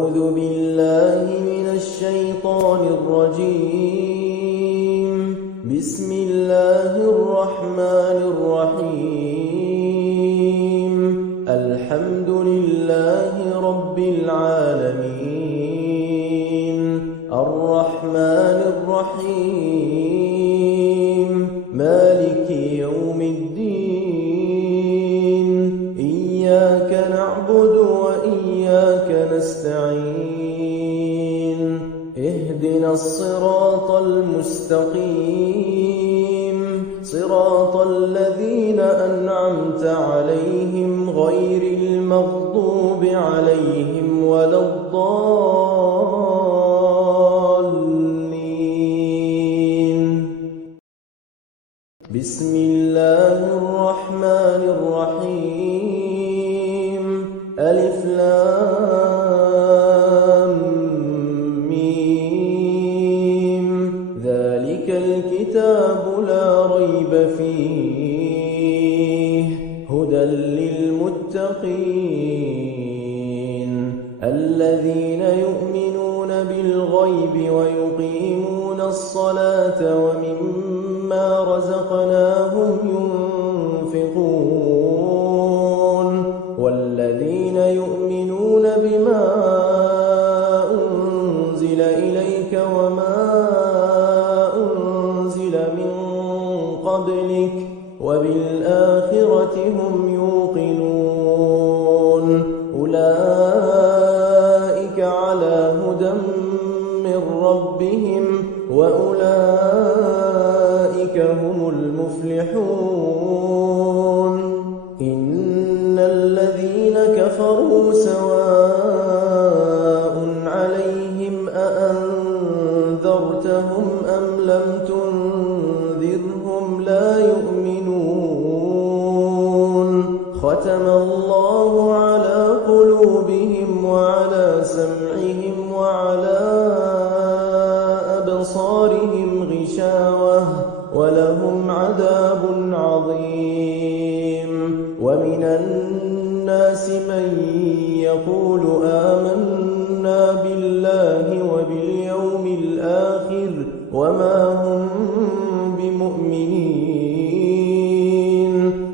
أعوذ بالله من الشيطان الرجيم. بسم الله الرحمن الرحيم. الحمد لله رب العالمين، الرحمن الرحيم، مالك يوم الدين. إياك نعبد وإياك نستعين. اهدنا الصراط المستقيم، صراط الذين أنعمت عليهم غير المغضوب عليهم ولا الضالين. بسم الله الرحمن الرحيم. ألف لام ميم. ذلك الكتاب لا ريب فيه، هدى للمتقين الذين يؤمنون بالغيب ويقيمون الصلاة ومما رزقناهم ينفقون والذين يؤمنون بما أنزل إليك وما أنزل من قبلك وبالآخرة هم يوقنون. أولئك على هدى من ربهم وأولئك هم المفلحون. إن الذين كفروا سواء عليهم أأنذرتهم أم لم تنذرهم لا يؤمنون. ختم الله على قلوبهم وعلى سمعهم وعلى أبصارهم غشاوة ولهم عذاب عظيم. ومن الناس من يقول آمنا بالله وباليوم الآخر وما هم بمؤمنين.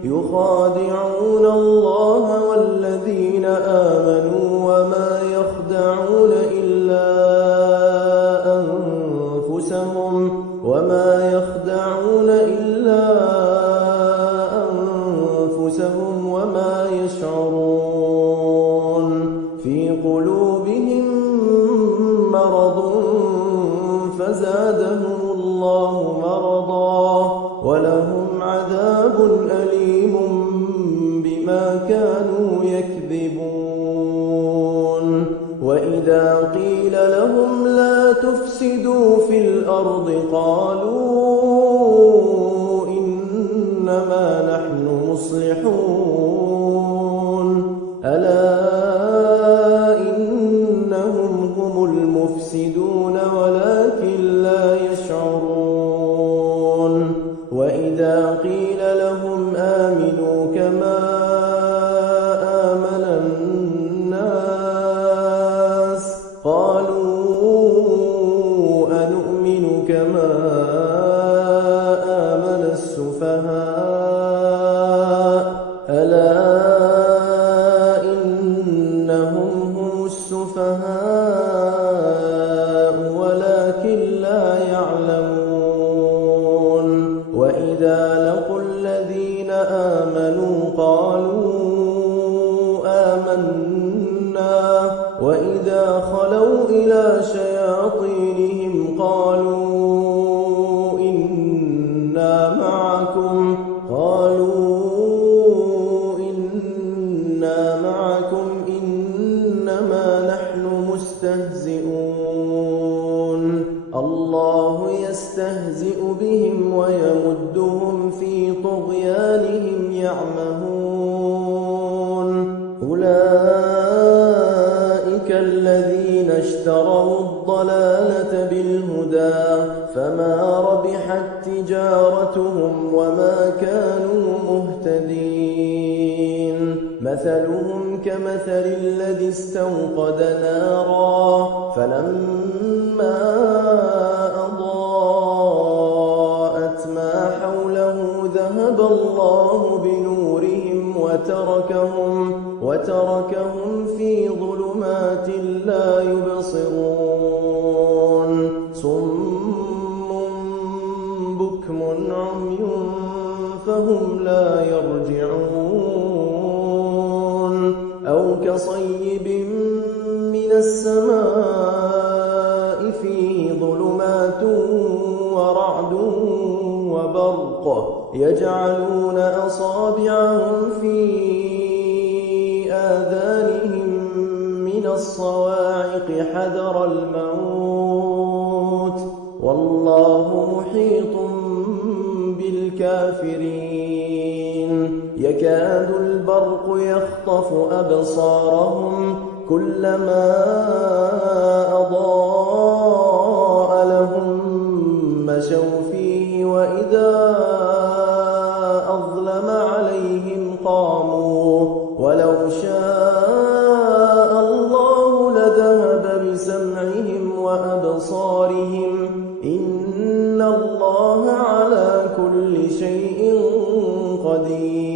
يخادعون الله والذين آمنوا وما يخدعون إلا أنفسهم وما يشعرون. في قلوبهم مرض فزادهم الله مرضا ولهم عذاب أليم بما كانوا يكذبون. وإذا قيل لهم لا تفسدوا في الأرض قالوا إنما نحن مصلحون. ألا إنهم هم المفسدون ولكن لا يشعرون. وإذا قيل لهم آمنوا كما آمن الناس قالوا أنؤمن كما آمن السفهاء. ألا إنهم هم السفهاء ولكن لا يعلمون. وإذا لقوا الذين آمنوا قالوا آمنا وإذا خلوا إلى شياطينهم قالوا إنا معكم إنما نحن مستهزئون. الله يستهزئ بهم ويمدهم في طغيانهم يعمهون. أولئك الذين اشتروا الضلالة بالهدى فما ربحت تجارتهم وما كانوا مهتدين. مثلهم كمثل الذي استوقد نارا فلما أضاءت ما حوله ذهب الله بنورهم وتركهم في ظلمات لا يبصرون صم بكم عمي فهم لا يرجعون أو كصيب من السماء فيه ظلمات ورعد وبرق يجعلون أصابعهم في آذانهم من الصواعق حذر الموت والله محيط بالكافرين يكاد البرق يخطف أبصارهم كلما أضاء لهم مشوا فيه وإذا أظلم عليهم قاموا ولو شاء الله لذهب بسمعهم وأبصارهم إن الله على كل شيء قدير